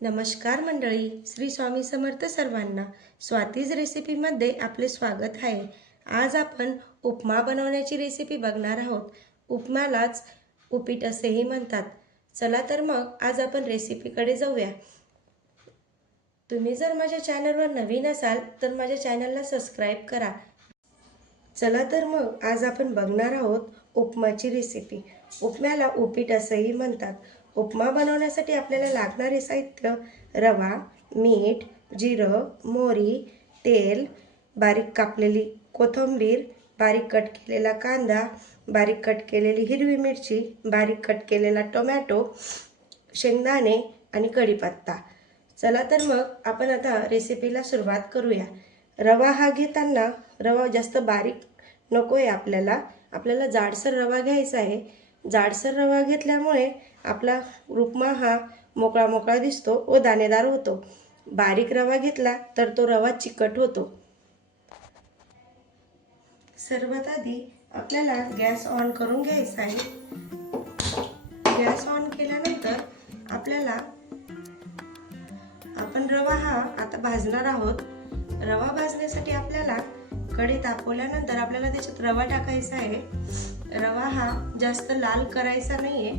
नमस्कार मंडळी श्री स्वामी समर्थ सर्वांना स्वातीज रेसिपीमध्ये आपले स्वागत आहे. आज आपण उपमा बनवण्याची रेसिपी बघणार आहोत. उपमालाच उपीट असेही म्हणतात. चला तर मग आज आपण रेसिपीकडे जाऊया. तुम्ही जर माझ्या चॅनलवर नवीन असाल तर माझ्या चॅनलला सबस्क्राईब करा. चला तर मग आज आपण बघणार आहोत उपमाची रेसिपी उपम्याला उपीट असंही म्हणतात. उपमा बनवण्यासाठी आपल्याला लागणारे साहित्य. रवा मीठ जिरं मोहरी तेल बारीक कापलेली कोथिंबीर बारीक कट केलेला कांदा बारीक कट केलेली हिरवी मिरची बारीक कट केलेला टोमॅटो शेंगदाणे आणि कढीपत्ता. चला तर मग आपण आता रेसिपीला सुरुवात करूया. रवा हा घेताना रवा जास्त बारीक नको आहे आपल्याला. आपल्याला जाडसर रवा घ्यायचा आहे. जाडसर रवा घेतल्यामुळे आपला उपमा हा मोकळा मोकळा दिसतो व दाणेदार होतो. बारीक रवा घेतला तर तो रवा चिकट होतो. सर्वात आधी आपल्याला गॅस ऑन करून घ्यायचा आहे. गॅस ऑन केल्यानंतर आपल्याला आपण रवा हा आता भाजणार आहोत. रवा भाजण्यासाठी आपल्याला कढी तापवल्यानंतर आपल्याला त्याच्यात रवा टाकायचा आहे. रवा हा जास्त लाल करायचा नाहीये.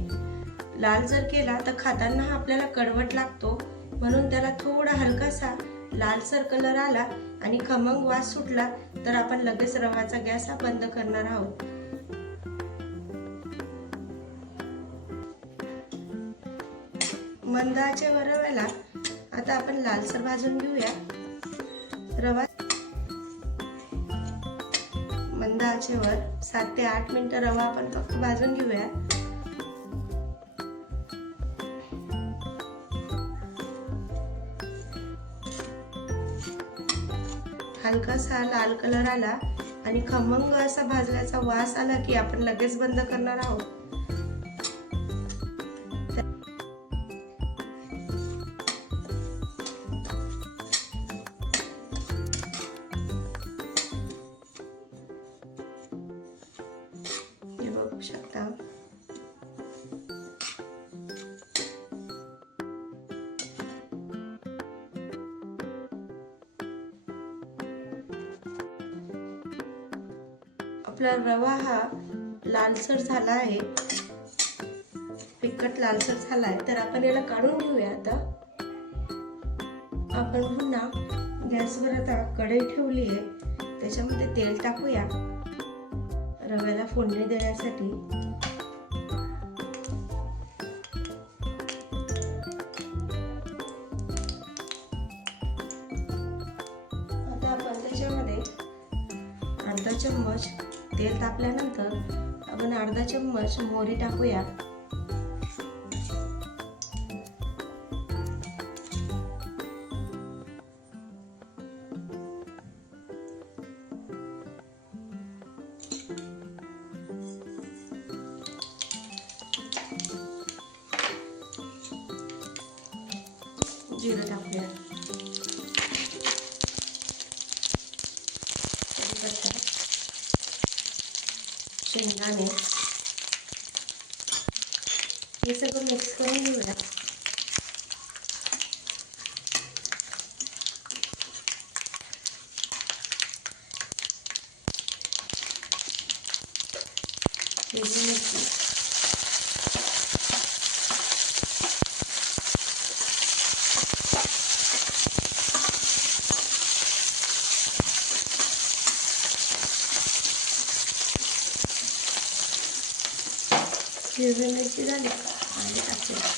लाल जर केला तर खाताना हा आपल्याला कडवट लागतो. म्हणून त्याला थोडा हलकासा लालसर कलर आला आणि खमंग वास सुटला तर आपण लगेच रवाचा गॅस हा बंद करणार आहोत. मंदाच्या रव्याला आता आपण लालसर भाजून घेऊया. रवा मंद आचेवर सात ते आठ मिनिटं रवा आपण फक्त भाजून घेऊया. हलकासा लाल कलर आला आणि खमंग असा भाजल्याचा वास आला की आपण लगेच बंद करणार आहोत. शकता आपला रवा हा लालसर झाला आहे. फिकट लालसर झाला आहे तर आपण याला काढून घेऊया आता. आपण पुन्हा गॅसवर आता कढई ठेवली आहे. त्याच्यामध्ये तेल टाकूया. रव्याला फोडणी देण्यासाठी आता आपण त्याच्यामध्ये अर्धा चम्मच तेल तापल्यानंतर आपण अर्धा चम्मच मोहरी टाकूया. जिरं टाकूया कढीपत्ता शेंगदाणे हे सगळं मिक्स करून घेऊया हिरवी मिरची हिरवी मिरची झाली आणि टाकूया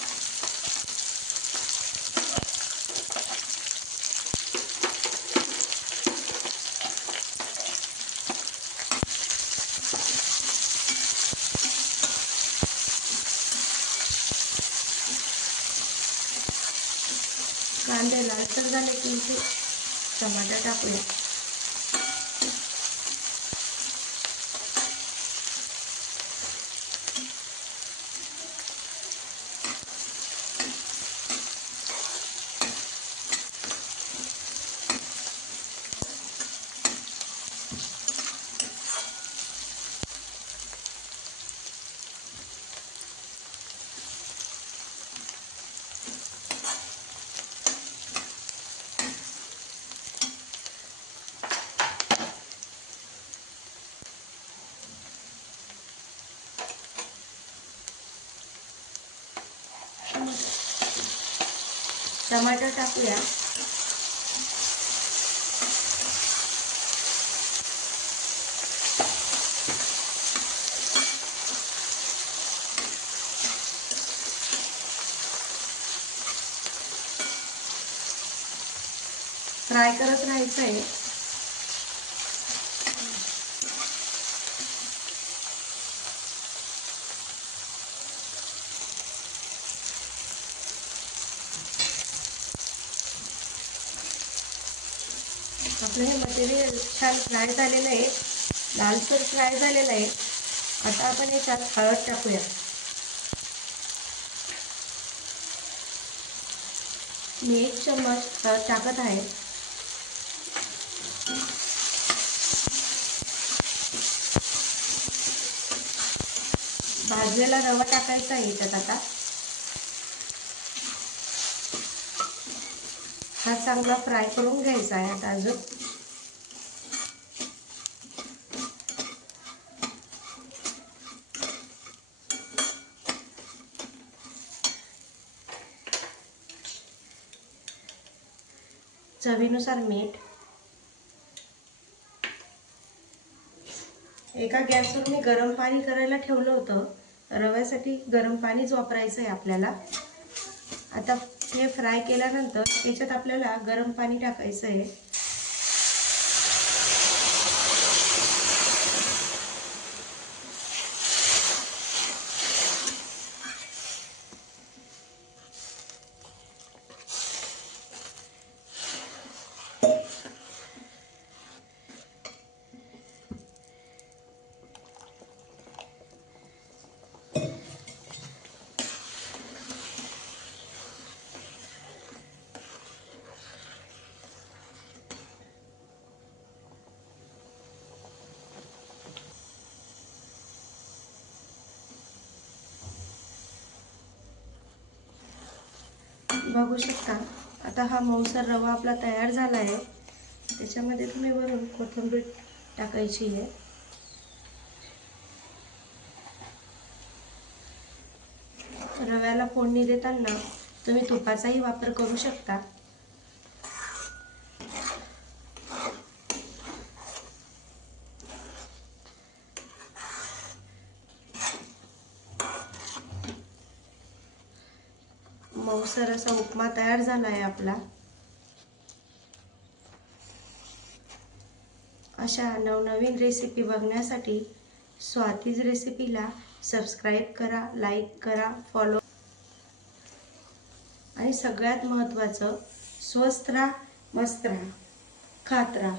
कांदे लालसर झाले की इथे टमाटर टाकूया. टमाटर टाकूया. फ्राय करत राहायचं आहे आपलं हे मटेरियल छान फ्राय झालेलं आहे. लालसर फ्राय झालेलं आहे. आता आपण याच्यात हळद टाकूया. मी एक चम्मच हळद टाकत आहे. भाजलेला रवा टाकायचा आहे त्यात आता. हा चांगला फ्राय करून घ्यायचा आहे आता अजून. चवीनुसार मीठ. एका गॅसवर मी गरम पाणी करायला ठेवलं होतं. रव्यासाठी गरम पाणीच वापरायचं आहे आपल्याला. आता हे फ्राय केल्यानंतर याच्यात आपल्याला गरम पाणी टाकायचं आहे. बघू शकता. आता हा मऊसर रवा आपला तयार झाला आहे त्याच्यामध्ये तुम्ही वरून कोथिंबीर टाकायची आहे. रव्याला फोडणी देताना तुम्ही तुपाचाही वापर करू शकता. मऊसर असा उपमा तयार झाला आहे आपला. अशा नवनवीन रेसिपी बघण्यासाठी स्वातीज रेसिपीला सबस्क्राईब करा लाईक करा फॉलो आणि सगळ्यात महत्त्वाचं स्वस्त राहा मस्त राहा खात राहा.